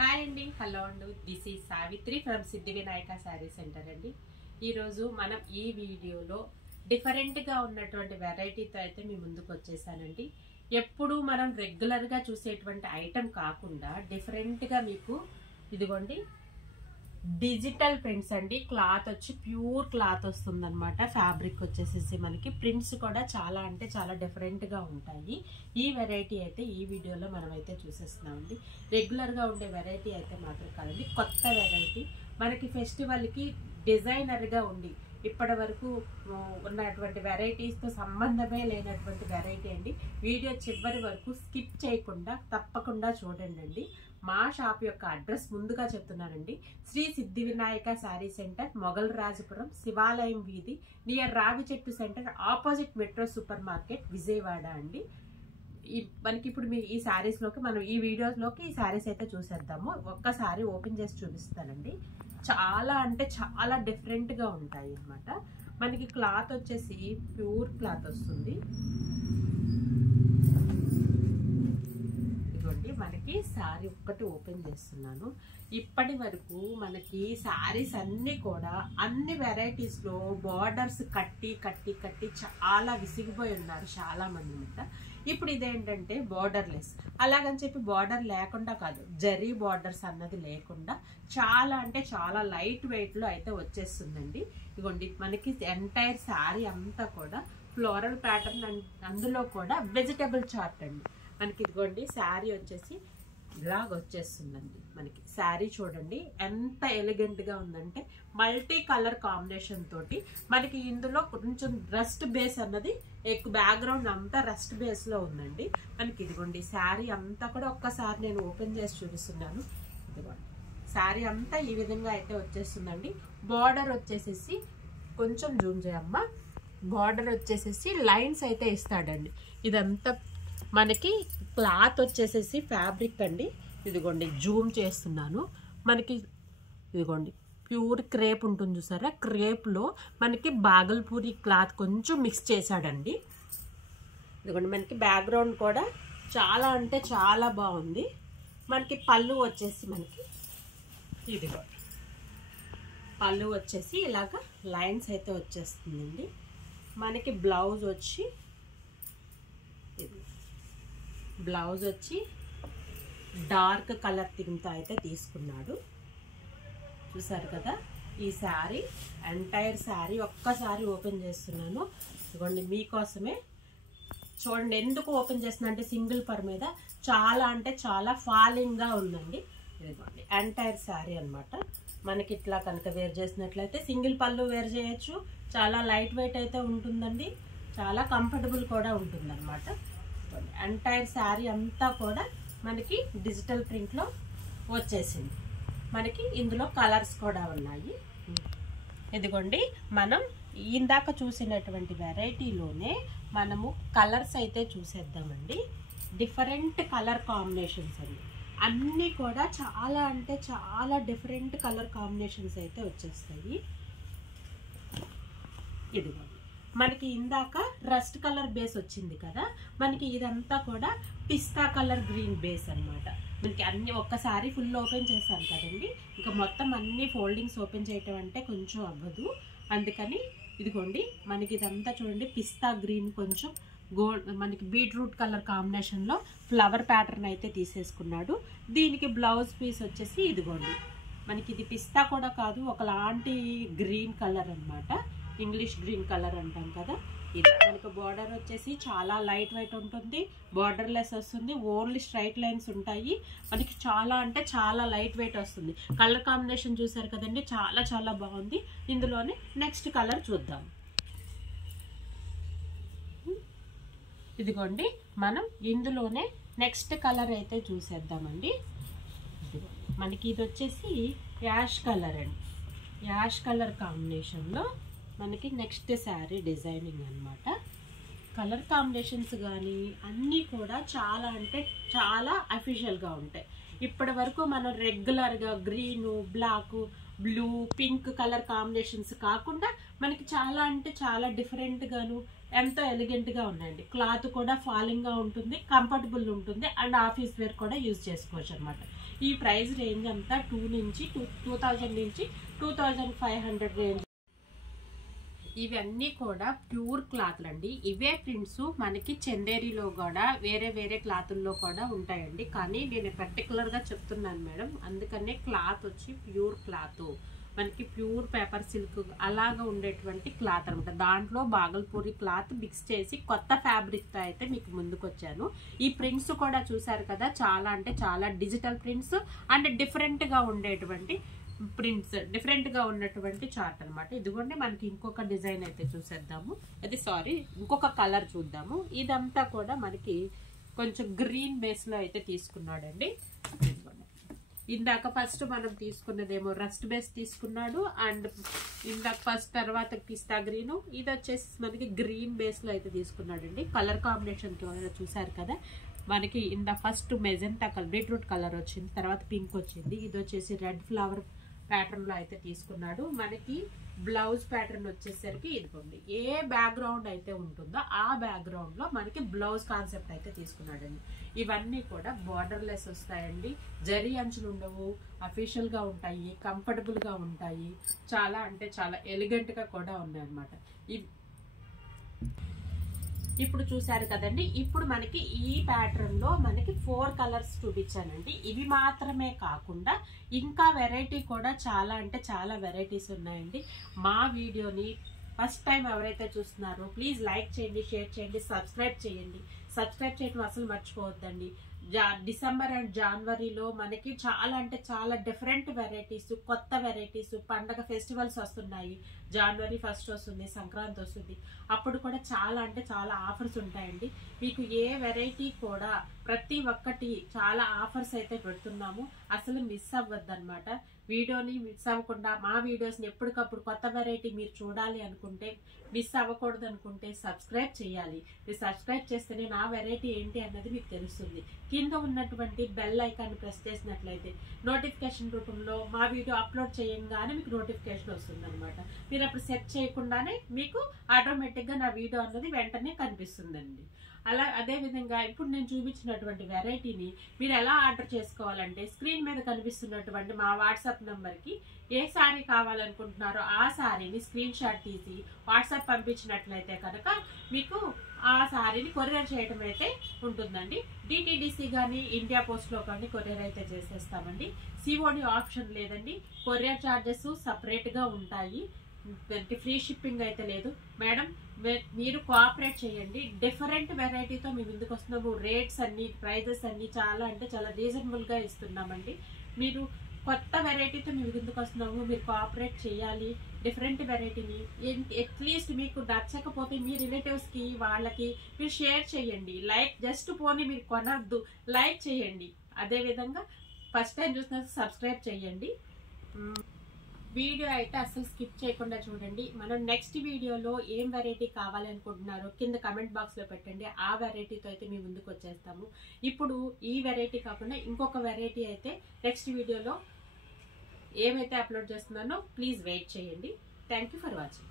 Hi అండి, hello అండి. This is Savitri from Siddhi Vinayaka sari centre అండి. ఈరోజు మనం ఈ వీడియోలో డిఫరెంట్గా ఉన్నటువంటి వెరైటీతో అయితే మీ ముందుకు వచ్చేసానండి. ఎప్పుడు మనం రెగ్యులర్గా చూసేటువంటి ఐటెం కాకుండా డిఫరెంట్గా మీకు ఇదిగోండి డిజిటల్ ప్రింట్స్ అండి. క్లాత్ వచ్చి ప్యూర్ క్లాత్ వస్తుంది అనమాట. ఫ్యాబ్రిక్ వచ్చేసేసి మనకి ప్రింట్స్ కూడా చాలా అంటే చాలా డిఫరెంట్గా ఉంటాయి. ఈ వెరైటీ అయితే ఈ వీడియోలో మనం అయితే చూసేస్తున్నామండి. రెగ్యులర్గా ఉండే వెరైటీ అయితే మాత్రం కాదండి, కొత్త వెరైటీ. మనకి ఫెస్టివల్కి డిజైనర్గా ఉండి ఇప్పటి వరకు ఉన్నటువంటి వెరైటీస్తో సంబంధమే లేనటువంటి వెరైటీ అండి. వీడియో చివరి వరకు స్కిప్ చేయకుండా తప్పకుండా చూడండి అండి. మా షాప్ యొక్క అడ్రస్ ముందుగా చెప్తున్నానండి. శ్రీ సిద్ధి వినాయక శారీ సెంటర్, మొగల్ రాజపురం, శివాలయం వీధి, నియర్ రావి చెట్టు centre, opposite metro super market, Vijayawada అండి. మనకి ఇప్పుడు మీ ఈ శారీస్లోకి మనం ఈ వీడియోస్లోకి ఈ శారీస్ అయితే చూసేద్దాము. ఒక్కసారి ఓపెన్ చేసి చూపిస్తానండి. చాలా అంటే చాలా డిఫరెంట్గా ఉంటాయి అన్నమాట. మనకి క్లాత్ వచ్చేసి ప్యూర్ క్లాత్ వస్తుంది. ఇదిగోండి మనకి శారీ ఒక్కటి ఓపెన్ చేస్తున్నాను. ఇప్పటి వరకు మనకి శారీస్ అన్నీ కూడా అన్ని వెరైటీస్లో బార్డర్స్ కట్టి కట్టి కట్టి చాలా విసిగిపోయి ఉన్నారు చాలా మంది మీద. ఇప్పుడు ఇదేంటంటే బార్డర్లెస్. అలాగని చెప్పి బార్డర్ లేకుండా కాదు, జరీ బార్డర్స్ అన్నది లేకుండా చాలా అంటే చాలా లైట్ వెయిట్లో అయితే వచ్చేస్తుందండి. ఇదిగోండి మనకి ఎంటైర్ శారీ అంతా కూడా ఫ్లోరల్ ప్యాటర్న్, అందులో కూడా వెజిటబుల్ చార్ట్ అండి. మనకి ఇదిగోండి శారీ వచ్చేసి ఇలాగ వచ్చేస్తుందండి. మనకి శారీ చూడండి ఎంత ఎలిగెంట్గా ఉందంటే మల్టీ కలర్ కాంబినేషన్ తోటి మనకి ఇందులో కొంచెం రస్ట్ బేస్ అన్నది ఎక్కువ, బ్యాక్గ్రౌండ్ అంతా రస్ట్ బేస్లో ఉందండి. మనకి ఇదిగోండి శారీ అంతా కూడా ఒక్కసారి నేను ఓపెన్ చేసి చూపిస్తున్నాను. ఇదిగోండి శారీ అంతా ఈ విధంగా అయితే వచ్చేస్తుందండి. బార్డర్ వచ్చేసేసి కొంచెం జూమ్ చేయమ్మా. బార్డర్ వచ్చేసేసి లైన్స్ అయితే ఇస్తాడండి. ఇదంతా మనకి క్లాత్ వచ్చేసేసి ఫ్యాబ్రిక్ అండి. ఇదిగోండి జూమ్ చేస్తున్నాను. మనకి ఇదిగోండి ప్యూర్ క్రేప్ ఉంటుంది చూసారా, క్రేప్లో మనకి బాగల్పూరి క్లాత్ కొంచెం మిక్స్ చేశాడండి. ఇదిగోండి మనకి బ్యాక్గ్రౌండ్ కూడా చాలా అంటే చాలా బాగుంది. మనకి పళ్ళు వచ్చేసి మనకి ఇదిగోండి పళ్ళు వచ్చేసి ఇలాగ లైన్స్ అయితే వచ్చేస్తుందండి. మనకి బ్లౌజ్ వచ్చి బ్లౌజ్ వచ్చి డార్క్ కలర్ థీమ్తో అయితే తీసుకున్నాడు. చూసారు కదా ఈ శారీ, ఎంటైర్ శారీ ఒక్కసారి ఓపెన్ చేస్తున్నాను. ఇదిగోండి మీకోసమే చూడండి. ఎందుకు ఓపెన్ చేస్తున్నా అంటే సింగిల్ పర్ మీద చాలా అంటే చాలా ఫాలింగ్గా ఉందండి. ఇదిగోండి ఎంటైర్ శారీ అనమాట. మనకి ఇట్లా కనుక వేర్ చేసినట్లయితే సింగిల్ పళ్ళు వేర్ చేయొచ్చు. చాలా లైట్ వెయిట్ అయితే ఉంటుందండి, చాలా కంఫర్టబుల్ కూడా ఉంటుంది అనమాట. ఎంటైర్ శారీ అంతా కూడా మనకి డిజిటల్ ప్రింట్లో వచ్చేసింది. మనకి ఇందులో కలర్స్ కూడా ఉన్నాయి. ఇదిగోండి మనం ఇందాక చూసినటువంటి వెరైటీలోనే మనము కలర్స్ అయితే చూసేద్దామండి. డిఫరెంట్ కలర్ కాంబినేషన్స్ అండి. అన్నీ కూడా చాలా అంటే చాలా డిఫరెంట్ కలర్ కాంబినేషన్స్ అయితే వచ్చేస్తాయి. ఇదిగోండి మనకి ఇందాక రస్ట్ కలర్ బేస్ వచ్చింది కదా, మనకి ఇదంతా కూడా పిస్తా కలర్ గ్రీన్ బేస్ అనమాట. మనకి అన్ని ఒక్కసారి ఫుల్ ఓపెన్ చేశాను కదండి, ఇంకా మొత్తం అన్ని ఫోల్డింగ్స్ ఓపెన్ చేయటం అంటే కొంచెం అవ్వదు. అందుకని ఇదిగోండి మనకి ఇదంతా చూడండి పిస్తా గ్రీన్, కొంచెం గోల్డ్, మనకి బీట్రూట్ కలర్ కాంబినేషన్లో ఫ్లవర్ ప్యాటర్న్ అయితే తీసేసుకున్నాడు. దీనికి బ్లౌజ్ పీస్ వచ్చేసి ఇదిగోండి మనకి ఇది పిస్తా కూడా కాదు, ఒకలాంటి గ్రీన్ కలర్ అనమాట. ఇంగ్లీష్ గ్రీన్ కలర్ అంటాం కదా ఇది. మనకి బార్డర్ వచ్చేసి చాలా లైట్ వెయిట్ ఉంటుంది, బార్డర్లెస్ వస్తుంది, ఓన్లీ స్ట్రైట్ లైన్స్ ఉంటాయి. మనకి చాలా అంటే చాలా లైట్ వెయిట్ వస్తుంది. కలర్ కాంబినేషన్ చూసారు కదండి, చాలా చాలా బాగుంది. ఇందులోనే నెక్స్ట్ కలర్ చూద్దాం. ఇదిగోండి మనం ఇందులోనే నెక్స్ట్ కలర్ అయితే చూసేద్దామండి. మనకి ఇది వచ్చేసి యాష్ కలర్ అండి. యాష్ కలర్ కాంబినేషన్లో మనకి నెక్స్ట్ శారీ డిజైనింగ్ అనమాట. కలర్ కాంబినేషన్స్ కానీ అన్నీ కూడా చాలా అంటే చాలా అఫీషియల్గా ఉంటాయి. ఇప్పటి వరకు మనం రెగ్యులర్గా green, black, blue, pink colour combinations కాకుండా మనకి చాలా అంటే చాలా డిఫరెంట్గాను ఎంతో ఎలిగెంట్గా ఉన్నాయండి. క్లాత్ కూడా ఫాలింగ్గా ఉంటుంది, కంఫర్టబుల్ ఉంటుంది, అండ్ ఆఫీస్ వేర్ కూడా యూజ్ చేసుకోవచ్చు అనమాట. ఈ ప్రైస్ రేంజ్ అంతా 2000 నుంచి 2500 రేంజ్. ఇవన్నీ కూడా ప్యూర్ క్లాత్లు అండి. ఇవే ప్రింట్స్ మనకి చందేరిలో కూడా వేరే వేరే క్లాతుల్లో కూడా ఉంటాయండి. కానీ నేను పర్టికులర్గా చెప్తున్నాను మేడం, అందుకనే క్లాత్ వచ్చి ప్యూర్ క్లాత్, మనకి ప్యూర్ పేపర్ సిల్క్ అలాగా ఉండేటువంటి క్లాత్ అనమాట. దాంట్లో బాగల్పూరి క్లాత్ మిక్స్ చేసి కొత్త ఫ్యాబ్రిక్తో అయితే మీకు ముందుకు వచ్చాను. ఈ ప్రింట్స్ కూడా చూసారు కదా, చాలా అంటే చాలా డిజిటల్ ప్రింట్స్ అండ్ డిఫరెంట్గా ఉండేటువంటి ప్రింట్స్, డిఫరెంట్గా ఉన్నటువంటి చార్ట్ అనమాట. ఇదిగోండి మనకి ఇంకొక డిజైన్ అయితే చూసేద్దాము, ఇంకొక కలర్ చూద్దాము. ఇదంతా కూడా మనకి కొంచెం గ్రీన్ బేస్లో అయితే తీసుకున్నాడండి. ఇందాక ఫస్ట్ మనం తీసుకున్నదేమో రస్ట్ బేస్ తీసుకున్నాడు, అండ్ ఇందాక ఫస్ట్ తర్వాత పిస్తా గ్రీను, ఇది వచ్చేసి మనకి గ్రీన్ బేస్లో అయితే తీసుకున్నాడండి. కలర్ కాంబినేషన్ చూసారు కదా, మనకి ఇందా first magenta colour, beetroot colour వచ్చింది, తర్వాత పింక్ వచ్చింది. ఇది వచ్చేసి రెడ్ ఫ్లవర్ ప్యాటర్న్ లో అయితే తీసుకున్నాడు. మనకి బ్లౌజ్ ప్యాటర్న్ వచ్చేసరికి ఇదిగోండి, ఏ బ్యాక్గ్రౌండ్ అయితే ఉంటుందో ఆ బ్యాక్గ్రౌండ్ లో మనకి బ్లౌజ్ కాన్సెప్ట్ అయితే తీసుకున్నాడండి. ఇవన్నీ కూడా బార్డర్ లెస్ వస్తాయండి, జరీ అంచులు ఉండవు, అఫీషియల్ గా ఉంటాయి, కంఫర్టబుల్ గా ఉంటాయి, చాలా అంటే చాలా ఎలిగెంట్ గా కూడా ఉన్నాయి అన్నమాట. ఇప్పుడు చూసారు కదండి, ఇప్పుడు మనకి ఈ ప్యాటర్న్ లో మనకి 4 కలర్స్ చూపించానండి. ఇవి మాత్రమే కాకుండా ఇంకా వెరైటీ కూడా చాలా అంటే చాలా వెరైటీస్ ఉన్నాయండి. మా వీడియోని ఫస్ట్ టైం ఎవరైతే చూస్తున్నారో ప్లీజ్ లైక్ చేయండి, షేర్ చేయండి, సబ్స్క్రైబ్ చేయండి. సబ్స్క్రైబ్ చేయడం అసలు మర్చిపోవద్దండి. డిసెంబర్ అండ్ జనవరిలో మనకి చాలా అంటే చాలా డిఫరెంట్ వెరైటీస్, కొత్త వెరైటీస్, పండగ ఫెస్టివల్స్ వస్తున్నాయి. జనవరి 1 వస్తుంది, సంక్రాంతి వస్తుంది, అప్పుడు కూడా చాలా అంటే చాలా ఆఫర్స్ ఉంటాయండి. మీకు ఏ వెరైటీ కూడా ప్రతి ఒక్కటి చాలా ఆఫర్స్ అయితే పెడుతున్నాము, అసలు మిస్ అవ్వద్దన్నమాట. వీడియోని మిస్ అవ్వకుండా మా వీడియోస్ని ఎప్పటికప్పుడు కొత్త వెరైటీ మీరు చూడాలి అనుకుంటే, మిస్ అవ్వకూడదు అనుకుంటే సబ్స్క్రైబ్ చేయాలి. మీరు సబ్స్క్రైబ్ చేస్తేనే నా వెరైటీ ఏంటి అన్నది మీకు తెలుస్తుంది. కింద ఉన్నటువంటి బెల్ ఐకాన్ ప్రెస్ చేసినట్లయితే నోటిఫికేషన్ రూపంలో మా వీడియో అప్లోడ్ చేయంగానే మీకు నోటిఫికేషన్ వస్తుంది అనమాట. మీరు అప్పుడు సెట్ చేయకుండానే మీకు ఆటోమేటిక్గా నా వీడియో అన్నది వెంటనే కనిపిస్తుందండి. అదే విధంగా ఇప్పుడు నేను చూపించినటువంటి వెరైటీని మీరు ఎలా ఆర్డర్ చేసుకోవాలంటే, స్క్రీన్ మీద కనిపిస్తున్నటువంటి మా వాట్సాప్ నంబర్కి ఏ శారీ కావాలనుకుంటున్నారో ఆ శారీని స్క్రీన్ షాట్ తీసి వాట్సాప్ పంపించినట్లయితే కనుక మీకు ఆ శారీని కొరియర్ చేయడం అయితే ఉంటుందండి. డిటిడిసి కానీ ఇండియా పోస్ట్లో కానీ కొరియర్ అయితే చేసేస్తామండి. సిఓడి ఆప్షన్ లేదండి. కొరియర్ ఛార్జెస్ సపరేట్గా ఉంటాయి, ఫ్రీ షిప్పింగ్ అయితే లేదు. మేడం మీరు కోఆపరేట్ చేయండి. డిఫరెంట్ వెరైటీతో మేము ఎందుకు వస్తున్నాము, రేట్స్ అన్ని, ప్రైజెస్ అన్ని చాలా అంటే చాలా రీజనబుల్గా ఇస్తున్నామండి. మీరు కొత్త వెరైటీతో మేము ఎందుకు వస్తున్నాము, మీరు కోఆపరేట్ చేయాలి. డిఫరెంట్ వెరైటీని అట్లీస్ట్ మీకు నచ్చకపోతే మీ రిలేటివ్స్కి వాళ్ళకి మీరు షేర్ చేయండి. లైక్ జస్ట్ పోనీ మీరు కొనద్దు, లైక్ చేయండి. అదేవిధంగా ఫస్ట్ టైం చూసిన సబ్స్క్రైబ్ చేయండి. వీడియో అయితే అసలు స్కిప్ చేయకుండా చూడండి. మనం నెక్స్ట్ వీడియోలో ఏం వెరైటీ కావాలనుకుంటున్నారో కింద కమెంట్ బాక్స్లో పెట్టండి. ఆ వెరైటీతో అయితే మేము ముందుకు వచ్చేస్తాము. ఇప్పుడు ఈ వెరైటీ కాకుండా ఇంకొక వెరైటీ అయితే నెక్స్ట్ వీడియోలో ఏమైతే అప్లోడ్ చేస్తున్నానో ప్లీజ్ వెయిట్ చేయండి. Thank you for watching.